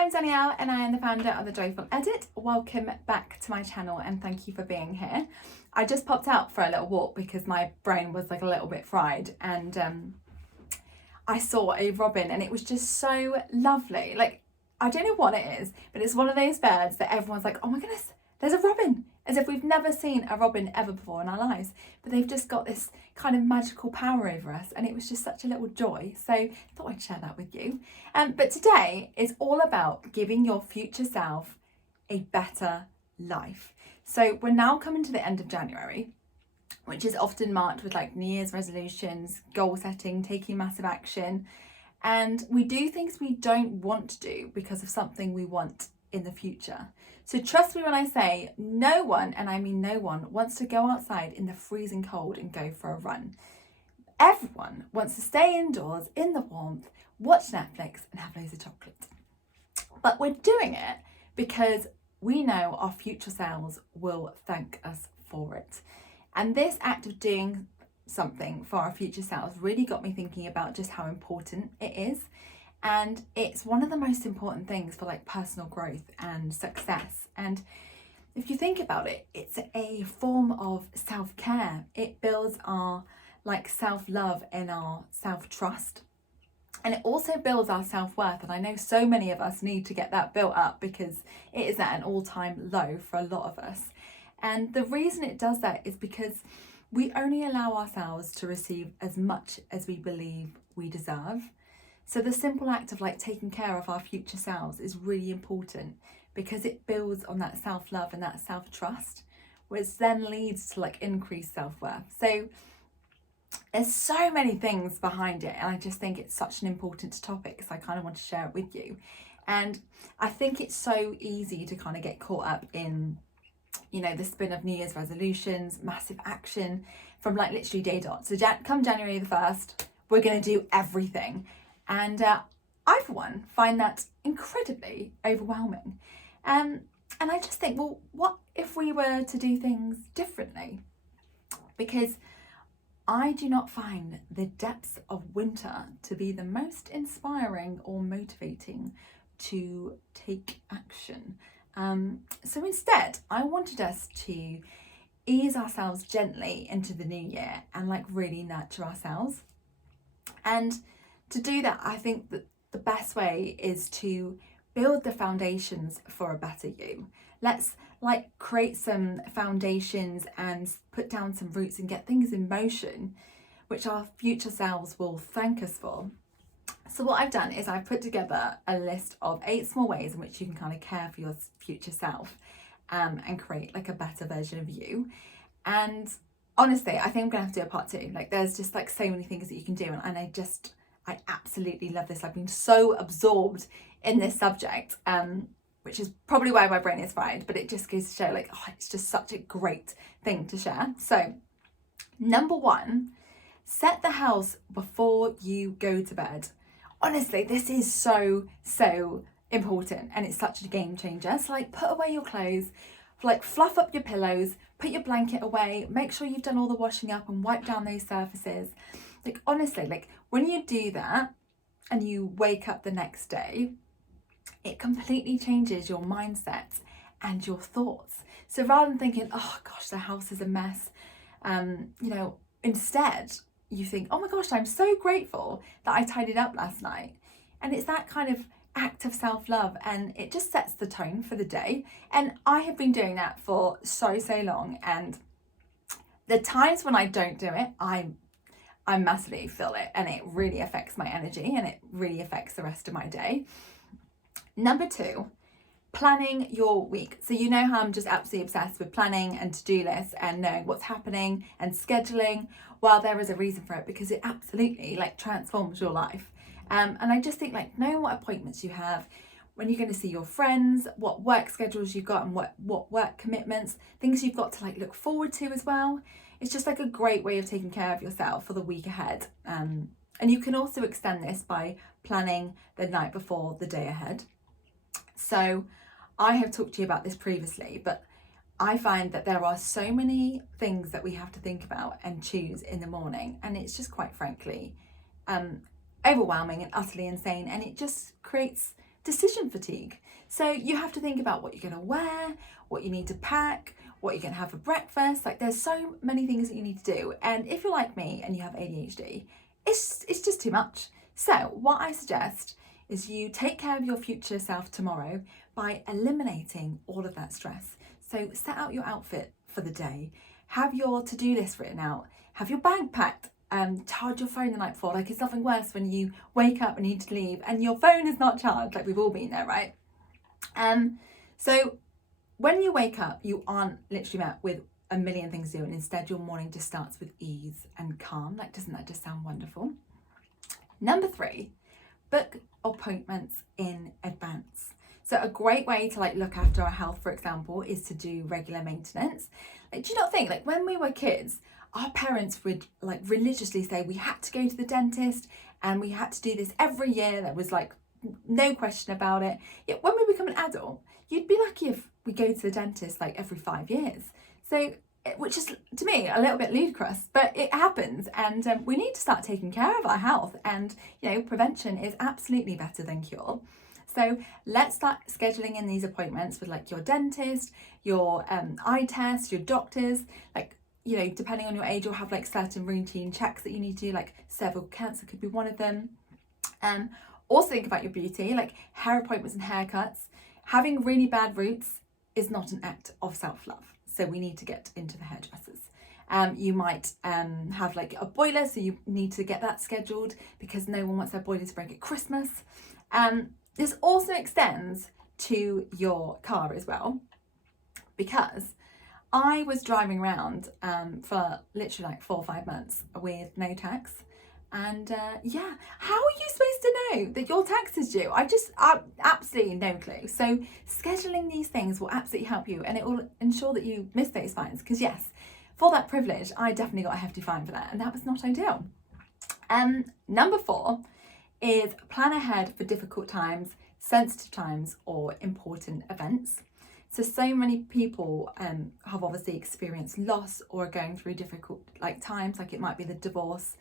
I'm Danielle and I am the founder of The Joyful Edit. Welcome back to my channel and thank you for being here. I just popped out for a little walk because my brain was like a little bit fried, and I saw a robin and it was just so lovely. Like, I don't know what it is, but it's one of those birds that everyone's like, oh my goodness, there's a robin. As if we've never seen a robin ever before in our lives. But they've just got this kind of magical power over us, and it was just such a little joy. So I thought I'd share that with you. But today is all about giving your future self a better life. So we're now coming to the end of January, which is often marked with like New Year's resolutions, goal setting, taking massive action. And we do things we don't want to do because of something we want in the future. So trust me when I say no one, and I mean no one, wants to go outside in the freezing cold and go for a run. Everyone wants to stay indoors in the warmth, watch Netflix and have loads of chocolate. But we're doing it because we know our future selves will thank us for it. And this act of doing something for our future selves really got me thinking about just how important it is. And it's one of the most important things for like personal growth and success. And if you think about it, it's a form of self-care. It builds our like self-love and our self-trust. And it also builds our self-worth. And I know so many of us need to get that built up because it is at an all-time low for a lot of us. And the reason it does that is because we only allow ourselves to receive as much as we believe we deserve. So the simple act of like taking care of our future selves is really important because it builds on that self-love and that self-trust, which then leads to like increased self-worth. So there's so many things behind it, and I just think it's such an important topic, so I kind of want to share it with you. And I think it's so easy to kind of get caught up in, you know, the spin of New Year's resolutions, massive action from like literally day dot. So come January the 1st, we're going to do everything. And I, for one, find that incredibly overwhelming. And I just think, well, what if we were to do things differently? Because I do not find the depths of winter to be the most inspiring or motivating to take action. So instead, I wanted us to ease ourselves gently into the new year and like really nurture ourselves. And to do that, I think that the best way is to build the foundations for a better you. Let's like create some foundations and put down some roots and get things in motion, which our future selves will thank us for. So what I've done is I've put together a list of 8 small ways in which you can kind of care for your future self and create like a better version of you. And honestly, I think I'm gonna have to do a part 2. Like there's just like so many things that you can do, and I absolutely love this. I've been so absorbed in this subject, which is probably why my brain is fried, but it just goes to show like, oh, it's just such a great thing to share. So number 1, set the house before you go to bed. Honestly, this is so important, and it's such a game changer. So like put away your clothes, like fluff up your pillows, put your blanket away, make sure you've done all the washing up and wipe down those surfaces. Like honestly, like when you do that and you wake up the next day, it completely changes your mindset and your thoughts. So rather than thinking, oh gosh, the house is a mess, instead you think, oh my gosh, I'm so grateful that I tidied up last night. And it's that kind of act of self-love, and it just sets the tone for the day. And I have been doing that for so long, and the times when I don't do it, I massively feel it, and it really affects my energy and it really affects the rest of my day. Number 2, planning your week. So you know how I'm just absolutely obsessed with planning and to-do lists and knowing what's happening and scheduling. Well, there is a reason for it, because it absolutely like transforms your life. And I just think like knowing what appointments you have, when you're going to see your friends, what work schedules you've got, and what work commitments, things you've got to like look forward to as well. It's just like a great way of taking care of yourself for the week ahead. And you can also extend this by planning the night before the day ahead. So I have talked to you about this previously, but I find that there are so many things that we have to think about and choose in the morning, and it's just quite frankly overwhelming and utterly insane, and it just creates decision fatigue. So you have to think about what you're going to wear, what you need to pack, what you're going to have for breakfast. Like there's so many things that you need to do. And if you're like me and you have ADHD, it's just too much. So what I suggest is you take care of your future self tomorrow by eliminating all of that stress. So set out your outfit for the day, have your to-do list written out, have your bag packed, charge your phone the night before. Like it's nothing worse when you wake up and need to leave and your phone is not charged. Like we've all been there, right? So when you wake up, you aren't literally met with a million things to do, and instead your morning just starts with ease and calm. Like, doesn't that just sound wonderful? Number 3, book appointments in advance. So a great way to like look after our health, for example, is to do regular maintenance. Like, do you not think like when we were kids, our parents would like religiously say we had to go to the dentist and we had to do this every year? There was like no question about it. Yet when we become an adult, you'd be lucky if we go to the dentist like every 5 years. So, which is to me a little bit ludicrous, but it happens, and we need to start taking care of our health. And you know, prevention is absolutely better than cure. So let's start scheduling in these appointments with like your dentist, your eye test, your doctors. Like, you know, depending on your age, you'll have like certain routine checks that you need to do, like cervical cancer could be one of them. Also think about your beauty, like hair appointments and haircuts. Having really bad roots is not an act of self-love. So we need to get into the hairdressers. You might have like a boiler, so you need to get that scheduled because no one wants their boiler to break at Christmas. This also extends to your car as well, because I was driving around for literally like 4 or 5 months with no tax. And yeah, how are you supposed to know that your tax is due? I absolutely no clue. So scheduling these things will absolutely help you, and it will ensure that you miss those fines. Because yes, for that privilege, I definitely got a hefty fine for that, and that was not ideal. Number 4 is plan ahead for difficult times, sensitive times, or important events. So many people have obviously experienced loss or are going through difficult like times, like it might be the divorce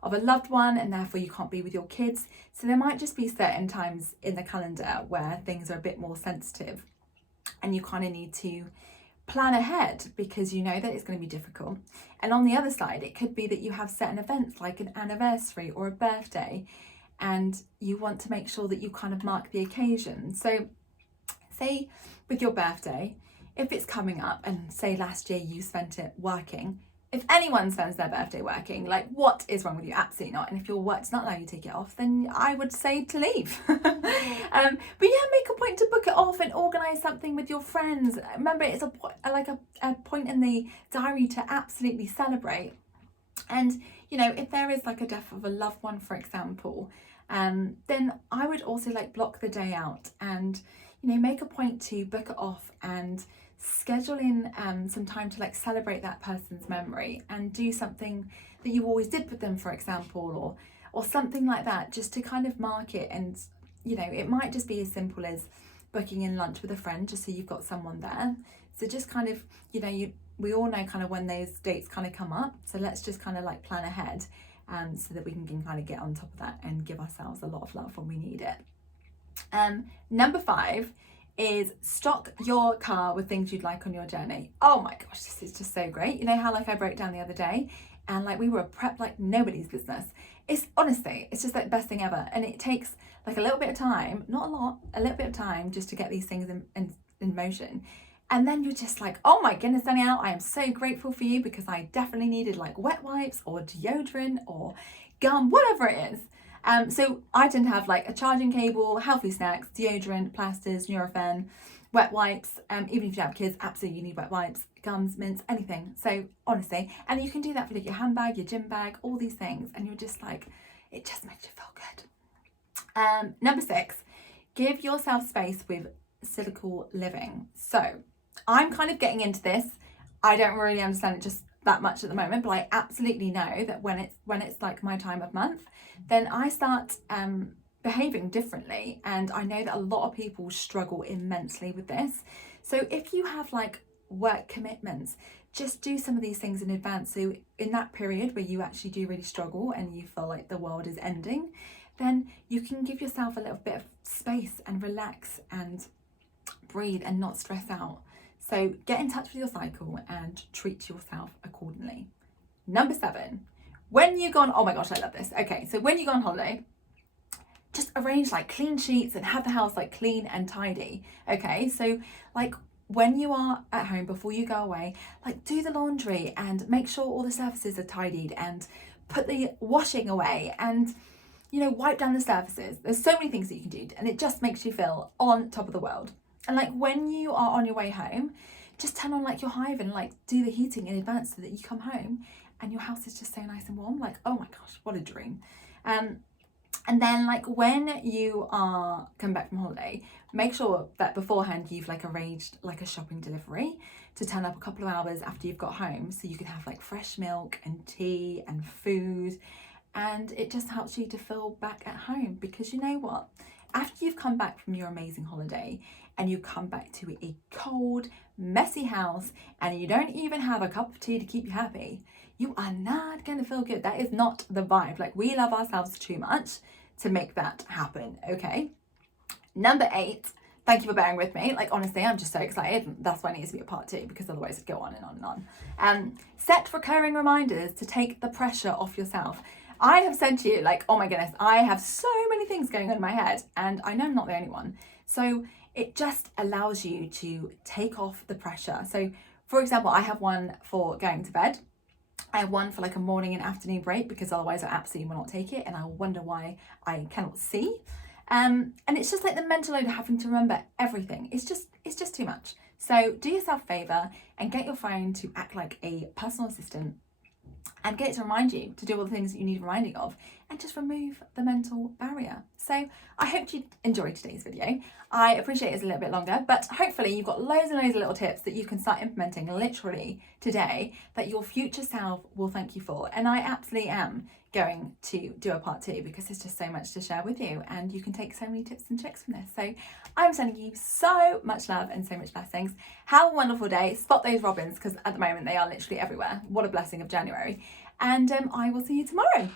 of a loved one and therefore you can't be with your kids. So there might just be certain times in the calendar where things are a bit more sensitive and you kind of need to plan ahead because you know that it's going to be difficult. And on the other side, it could be that you have certain events like an anniversary or a birthday and you want to make sure that you kind of mark the occasion. So say with your birthday, if it's coming up and say last year you spent it working, if anyone spends their birthday working, like what is wrong with you? Absolutely not. And if your work does not allow you to take it off, then I would say to leave. But yeah, make a point to book it off and organise something with your friends. Remember, it's a point in the diary to absolutely celebrate. And, you know, if there is like a death of a loved one, for example, then I would also like block the day out and, you know, make a point to book it off and schedule in some time to like celebrate that person's memory and do something that you always did with them, for example, or something like that, just to kind of mark it. And you know, it might just be as simple as booking in lunch with a friend just so you've got someone there. So just kind of, you know, we all know kind of when those dates kind of come up, so let's just kind of like plan ahead so that we can kind of get on top of that and give ourselves a lot of love when we need it. Number 5 is stock your car with things you'd like on your journey. Oh my gosh, this is just so great. You know how like I broke down the other day and like we were prepped like nobody's business. It's honestly, it's just like the best thing ever. And it takes like a little bit of time, not a lot, a little bit of time just to get these things in motion. And then you're just like, oh my goodness, Danielle, I am so grateful for you because I definitely needed like wet wipes or deodorant or gum, whatever it is. So I tend to have like a charging cable, healthy snacks, deodorant, plasters, Nurofen, wet wipes. Even if you have kids, absolutely you need wet wipes, gums, mints, anything. So honestly, and you can do that for like your handbag, your gym bag, all these things. And you're just like, it just makes you feel good. Number 6, give yourself space with cyclical living. So I'm kind of getting into this. I don't really understand it just that much at the moment, but I absolutely know that when it's like my time of month, then I start behaving differently. And I know that a lot of people struggle immensely with this. So if you have like work commitments, just do some of these things in advance. So in that period where you actually do really struggle and you feel like the world is ending, then you can give yourself a little bit of space and relax and breathe and not stress out. So get in touch with your cycle and treat yourself accordingly. Number 7, when you go on, oh my gosh, I love this. Okay, so when you go on holiday, just arrange like clean sheets and have the house like clean and tidy. Okay, so like when you are at home before you go away, like do the laundry and make sure all the surfaces are tidied and put the washing away and, you know, wipe down the surfaces. There's so many things that you can do, and it just makes you feel on top of the world. And like when you are on your way home, just turn on like your hive and like do the heating in advance so that you come home and your house is just so nice and warm. Like, oh my gosh, what a dream. And then like when you are coming back from holiday, make sure that beforehand you've like arranged like a shopping delivery to turn up a couple of hours after you've got home, so you can have like fresh milk and tea and food, and it just helps you to feel back at home. Because you know what, after you've come back from your amazing holiday and you come back to a cold, messy house and you don't even have a cup of tea to keep you happy, you are not going to feel good. That is not the vibe. Like, we love ourselves too much to make that happen, okay? Number 8, thank you for bearing with me. Like, honestly, I'm just so excited. That's why it needs to be a part 2, because otherwise it'd go on and on and on. Set recurring reminders to take the pressure off yourself. I have said to you, like, oh my goodness, I have so many things going on in my head, and I know I'm not the only one. So it just allows you to take off the pressure. So, for example, I have one for going to bed. I have one for like a morning and afternoon break, because otherwise I absolutely will not take it and I wonder why I cannot see. And it's just like the mental load of having to remember everything. It's just too much. So do yourself a favour and get your phone to act like a personal assistant and get it to remind you to do all the things that you need reminding of, and just remove the mental barrier. So I hope you enjoyed today's video. I appreciate it's a little bit longer, but hopefully you've got loads and loads of little tips that you can start implementing literally today that your future self will thank you for. And I absolutely am going to do a part 2, because there's just so much to share with you and you can take so many tips and tricks from this. So I'm sending you so much love and so much blessings. Have a wonderful day. Spot those robins, because at the moment they are literally everywhere. What a blessing of January. And I will see you tomorrow.